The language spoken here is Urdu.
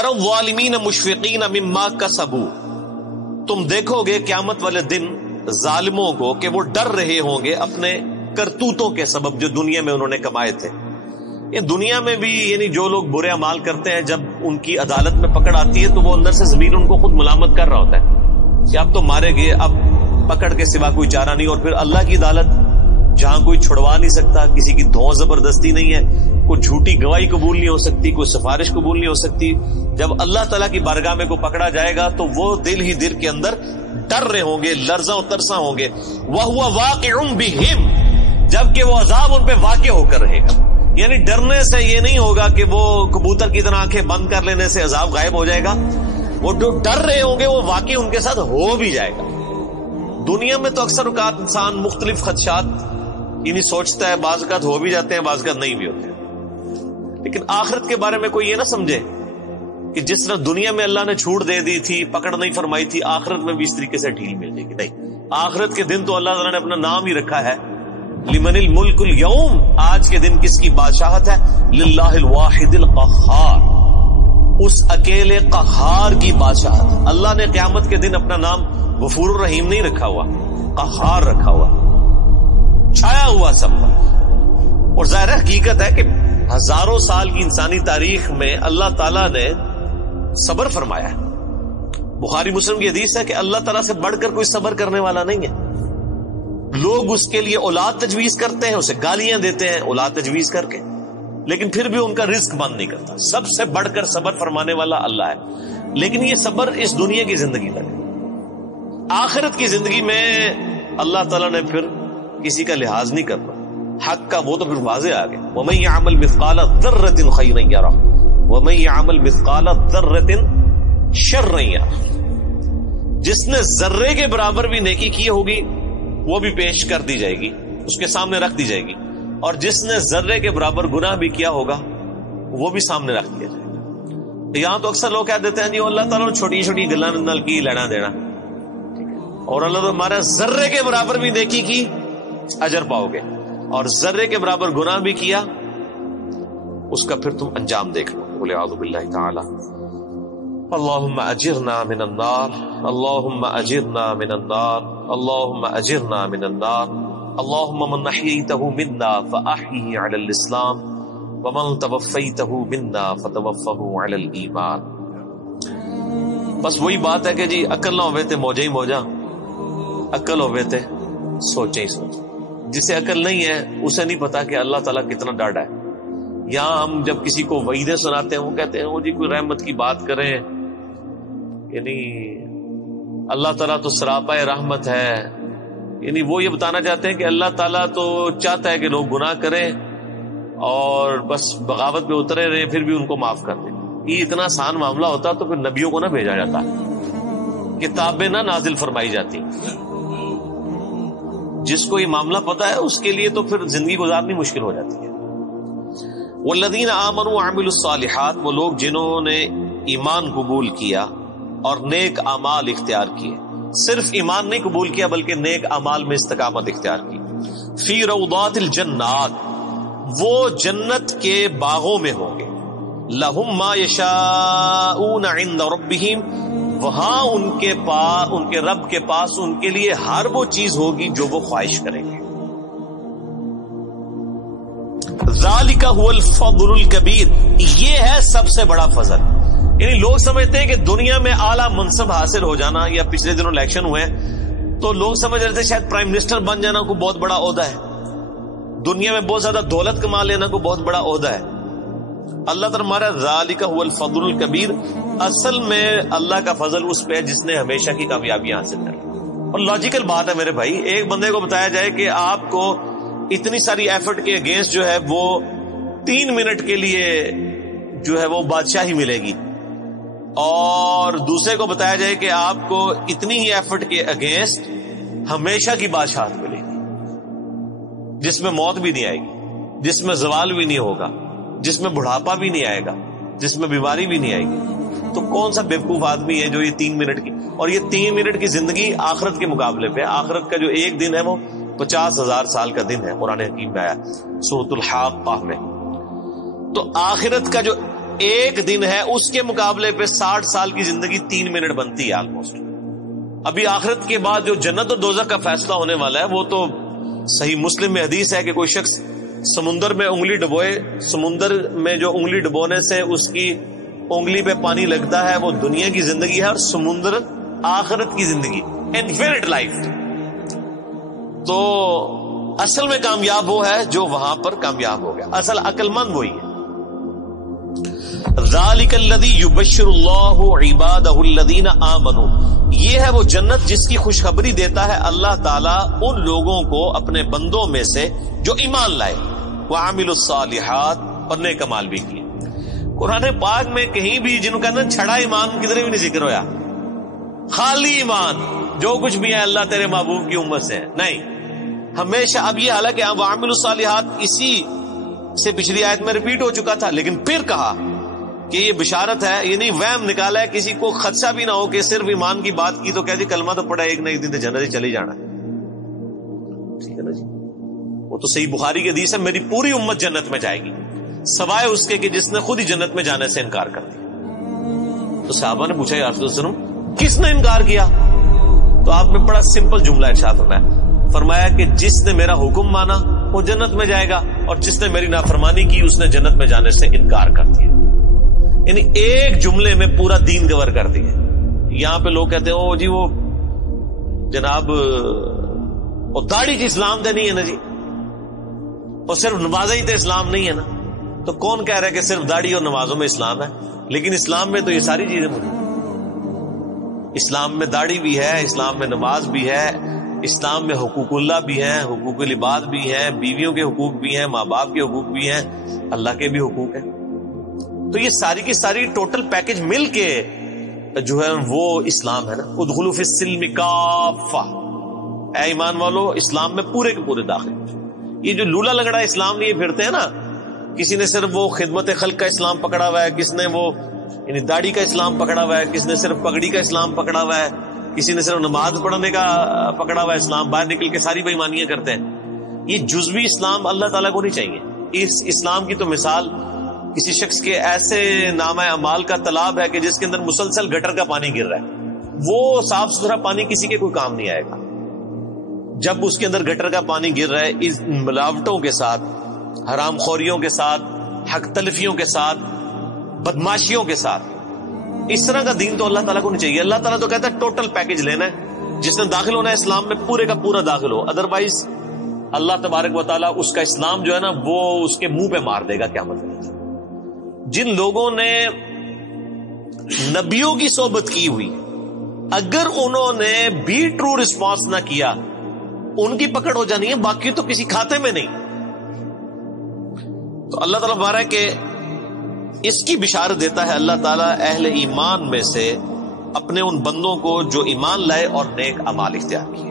وَتَرَوْا الظَّالِمِينَ مُشْفِقِينَ مِمَّا كَسَبُوا، تم دیکھو گے قیامت والے دن ظالموں کو کہ وہ ڈر رہے ہوں گے اپنے کرتوتوں کے سبب جو دنیا میں انہوں نے کمائے تھے. یہ دنیا میں بھی یعنی جو لوگ برے اعمال کرتے ہیں جب ان کی عدالت میں پکڑ آتی ہے تو وہ اندر سے ضمیر ان کو خود ملامت کر رہا ہوتا ہے کہ اب تو مارے گئے، اب پکڑ کے سوا کوئی چارہ نہیں. اور پھر اللہ کی عدالت جہاں کوئی چھڑوا نہیں سکتا، کسی کی دھو زبردستی نہیں ہے، کوئی جھوٹی گواہی قبول نہیں ہو سکتی، کوئی سفارش قبول نہیں ہو سکتی. جب اللہ تعالیٰ کی بارگاہ میں کوئی پکڑا جائے گا تو وہ دل ہی دل کے اندر ڈر رہے ہوں گے، لرزاں و ترساں ہوں گے. وَهُوَ وَاقِعٌ بِهِمْ، جبکہ وہ عذاب ان پہ واقع ہو کر رہے گا. یعنی ڈرنے سے یہ نہیں ہوگا کہ وہ کبوتر کی طرح آنکھیں بند کر لینے سے عذاب غائب ہو جائے گا. وہ جو ڈر رہے ہوں گے وہ واقعی ان کے ساتھ ہو بھی جائے گا. دنیا میں تو اکثر اوقات انسان مختلف خدشات یعنی سوچتا ہے، بعض اوقات ہو بھی جاتے ہیں، بعض اوقات نہیں بھی ہوتے ہیں. لیکن آخرت کے بارے میں کوئی یہ نہ سمجھے کہ جس طرح دنیا میں اللہ نے چھوٹ دے دی تھی، پکڑ نہیں فرمائی تھی، آخرت میں بھی اس طریقے سے ڈھیل مل جائے گی. نہیں، آخرت کے دن تو اللہ تعالیٰ نے اپنا نام ہی رکھا ہے، لمن الملک اليوم، آج کے دن کس کی بادشاہت ہے؟ للہ الواحد القہار، اس اکیلے قہار کی بادشاہت. اللہ نے قیامت کے دن اپنا نام غفور الرحیم نہیں رکھا ہوا، قہار رکھا ہوا، چھایا ہوا سب پر. اور ظاہر حقیقت ہے کہ ہزاروں سال کی انسانی تاریخ میں اللہ تعالیٰ نے صبر فرمایا ہے. بخاری مسلم کی حدیث ہے کہ اللہ تعالیٰ سے بڑھ کر کوئی صبر کرنے والا نہیں ہے. لوگ اس کے لیے اولاد تجویز کرتے ہیں، اسے گالیاں دیتے ہیں اولاد تجویز کر کے، لیکن پھر بھی ان کا رزق بند نہیں کرتا. سب سے بڑھ کر صبر فرمانے والا اللہ ہے. لیکن یہ صبر اس دنیا کی زندگی تک ہے. آخرت کی زندگی میں اللہ تعالیٰ نے پھر کسی کا لحاظ نہیں کرنا. حق کا وہ تو پھر واضح آ گیا، وَمَن يَعْمَلْ مِثْقَالَ ذَرَّةٍ خَيْرًا يَرَهُ وَمَن يَعْمَلْ مِثْقَالَ ذَرَّةٍ شَرًّا يَرَهُ. جس نے ذرے کے برابر بھی نیکی کی ہوگی وہ بھی پیش کر دی جائے گی، اس کے سامنے رکھ دی جائے گی. اور جس نے ذرے کے برابر گناہ بھی کیا ہوگا وہ بھی سامنے رکھ دیا جائے گا. یہاں تو اکثر لوگ کہہ دیتے ہیں جی اللہ تعالیٰ نے چھوٹی چھوٹی گلاں نال کی لینا دینا، اور اللہ تعالیٰ ہمارا ذرے کے برابر بھی نیکی کی اجر پاؤ گے، اور ذرے کے برابر گناہ بھی کیا اس کا پھر تم انجام دیکھ لو. بولے اعوذ باللہ تعالی. اللہم اجرنا من النار، اللہم اجرنا من النار، اللہم اجرنا من النار. اللہم من احییتہ منا فاحیہ علی الاسلام ومن توفیتہ منا فتوفہ علی الایمان. بس وہی بات ہے کہ جی عقل نہ ہوئے تے موجہ ہی موجہ، عقل ہوئے تے سوچے ہی سوچے. جسے عقل نہیں ہے اسے نہیں پتا کہ اللہ تعالیٰ کتنا ڈاڈا ہے. یہاں ہم جب کسی کو وعیدیں سناتے ہیں وہ کہتے ہیں وہ جی کوئی رحمت کی بات کریں، یعنی اللہ تعالیٰ تو سراپا رحمت ہے. یعنی وہ یہ بتانا چاہتے ہیں کہ اللہ تعالیٰ تو چاہتا ہے کہ لوگ گناہ کریں اور بس بغاوت پہ اترے رہے پھر بھی ان کو معاف کر دیں. یہ اتنا آسان معاملہ ہوتا تو پھر نبیوں کو نہ بھیجا جاتا، کتابیں نہ نازل فرمائی جاتی. جس کو یہ معاملہ پتا ہے اس کے لیے تو پھر زندگی گزارنی مشکل ہو جاتی ہے. والذین آمنوا وعملوا الصالحات، وہ لوگ جنہوں نے ایمان قبول کیا اور نیک اعمال اختیار کیے. صرف ایمان نہیں قبول کیا بلکہ نیک اعمال میں استقامت اختیار کی. فی روضات الجنات، وہ جنت کے باغوں میں ہوں گے. لہم ما یشاءون عند ربہم، وہاں ان کے رب کے پاس ان کے لیے ہر وہ چیز ہوگی جو وہ خواہش کریں گے. ذالک هو الفضل الکبیر، یہ ہے سب سے بڑا فضل. یعنی لوگ سمجھتے ہیں کہ دنیا میں اعلیٰ منصب حاصل ہو جانا، یا پچھلے دنوں الیکشن ہوئے تو لوگ سمجھ رہے تھے شاید پرائم منسٹر بن جانا کوئی بہت بڑا عہدہ ہے، دنیا میں بہت زیادہ دولت کما لینا کوئی بہت بڑا عہدہ ہے. اللہ تعالیٰ ہمارا ذالک هو الفضل الکبیر، اصل میں اللہ کا فضل اس پہ ہے جس نے ہمیشہ کی کامیابی حاصل کر. اور لاجیکل بات ہے میرے بھائی، ایک بندے کو بتایا جائے کہ آپ کو اتنی ساری ایفرٹ کے اگینسٹ جو ہے وہ 3 منٹ کے لیے جو ہے وہ بادشاہی ملے گی، اور دوسرے کو بتایا جائے کہ آپ کو اتنی ہی ایفرٹ کے اگینسٹ ہمیشہ کی بادشاہت ملے گی، جس میں موت بھی نہیں آئے گی، جس میں زوال بھی نہیں ہوگا، جس میں بڑھاپا بھی نہیں آئے گا، جس میں بیماری بھی نہیں آئے گی. تو کون سا بیوقوف آدمی ہے جو یہ 3 منٹ کی، اور یہ 3 منٹ کی زندگی آخرت کے مقابلے پہ، آخرت کا جو ایک دن ہے وہ 50,000 سال کا دن ہے. قرآن حکیم میں آیا سورۃ الحاقہ میں. تو آخرت کا جو ایک دن ہے اس کے مقابلے پہ 60 سال کی زندگی 3 منٹ بنتی ہے آلموسٹ. ابھی آخرت کے بعد جو جنت اور دوزخ کا فیصلہ ہونے والا ہے وہ تو صحیح مسلم میں حدیث ہے کہ کوئی شخص سمندر میں انگلی ڈبوئے, سمندر میں جو انگلی ڈبونے سے اس کی انگلی پہ پانی لگتا ہے وہ دنیا کی زندگی ہے, اور سمندر آخرت کی زندگی, انفینٹ لائف. تو اصل میں کامیاب وہ ہے جو وہاں پر کامیاب ہو گیا, اصل عقل مند وہی ہے. ذالک الذی یبشر اللہ عبادہ الذین آمنوا, یہ ہے وہ جنت جس کی خوشخبری دیتا ہے اللہ تعالیٰ ان لوگوں کو اپنے بندوں میں سے جو ایمان لائے, وعملوا الصالحات, اور نیک اعمال بھی کیے. قرآن پاک میں کہیں بھی جن کا نا چھڑا ایمان کدھر بھی نہیں ذکر ہوا, خالی ایمان جو کچھ بھی ہے اللہ تیرے محبوب کی امت سے, نہیں. ہمیشہ اب یہ حالانکہ وعملوا الصالحات اسی سے پچھلی آیت میں ریپیٹ ہو چکا تھا, لیکن پھر کہا کہ یہ بشارت ہے, یہ نہیں وہم نکالا ہے, کسی کو خدشہ بھی نہ ہو کہ صرف ایمان کی بات کی تو کہہ دی کلمہ تو پڑھا ایک نہ ایک دن تو جنت ہی چلی جانا ہے. ٹھیک ہے نا جی, وہ تو صحیح بخاری کی حدیث ہے, میری پوری امت جنت میں جائے گی سوائے اس کے کہ جس نے خود ہی جنت میں جانے سے انکار کر دیا. تو صحابہ نے پوچھا یا رسول اللہ صلی اللہ علیہ وسلم کس نے انکار کیا؟ تو آپ نے بڑا سمپل جملہ ارشاد فرمایا کہ جس نے میرا حکم مانا وہ جنت میں جائے گا, اور جس نے میری نافرمانی کی اس نے جنت میں جانے سے انکار کر دیا. یعنی ایک جملے میں پورا دین کور کر دیا. یہاں پہ لوگ کہتے ہیں او جی وہ جناب اور داڑھی کی اسلام تو نہیں ہے نا جی, اور صرف نمازیں ہی تو اسلام نہیں ہے نا. تو کون کہہ رہا ہے کہ صرف داڑھی اور نمازوں میں اسلام ہے؟ لیکن اسلام میں تو یہ ساری چیزیں موجود ہیں. اسلام میں داڑھی بھی ہے, اسلام میں نماز بھی ہے, اسلام میں حقوق اللہ بھی ہیں, حقوق العباد بھی ہیں, بیویوں کے حقوق بھی ہیں, ماں باپ کے حقوق بھی ہیں, اللہ کے بھی حقوق ہیں. تو یہ ساری کی ساری ٹوٹل پیکج مل کے جو ہے وہ اسلام ہے نا. ادخلوا فی السلم کافہ, اے ایمان والو اسلام میں پورے کے پورے داخل. یہ جو لولا لنگڑا اسلام لیے پھرتے ہیں نا, کسی نے صرف وہ خدمت خلق کا اسلام پکڑا ہوا ہے, کس نے وہ یعنی داڑھی کا اسلام پکڑا ہوا ہے, کس نے صرف پگڑی کا اسلام پکڑا ہوا ہے, کسی نے صرف نماز پڑھنے کا پکڑا ہوا ہے اسلام, باہر نکل کے ساری بے ایمانیاں کرتے ہیں. یہ جزوی اسلام اللہ تعالیٰ کو نہیں چاہیے. اس اسلام کی تو مثال کسی شخص کے ایسے نامہ اعمال کا تالاب ہے کہ جس کے اندر مسلسل گٹر کا پانی گر رہا ہے. وہ صاف ستھرا پانی کسی کے کوئی کام نہیں آئے گا. جب اس کے اندر گٹر کا پانی گر رہا ہے اس ملاوٹوں کے ساتھ, حرام خوریوں کے ساتھ, حق تلفیوں کے ساتھ, بدماشیوں کے ساتھ, اس طرح کا دین تو اللہ تعالیٰ کو نہیں چاہیے. اللہ تعالیٰ تو کہتا ہے ٹوٹل پیکج لینا ہے, جس نے داخل ہونا ہے اسلام میں پورے کا پورا داخل ہو, ادروائز اللہ تبارک و تعالیٰ اس کا اسلام جو ہے نا وہ اس کے منہ پہ مار دے گا قیامت میں. جن لوگوں نے نبیوں کی صحبت کی ہوئی, اگر انہوں نے بھی ٹرو رسپانس نہ کیا ان کی پکڑ ہو جانی ہے, باقی تو کسی کھاتے میں نہیں. تو اللہ تعالیٰ بارہ کہ اس کی بشارت دیتا ہے اللہ تعالیٰ اہل ایمان میں سے اپنے ان بندوں کو جو ایمان لائے اور نیک اعمال اختیار کیے.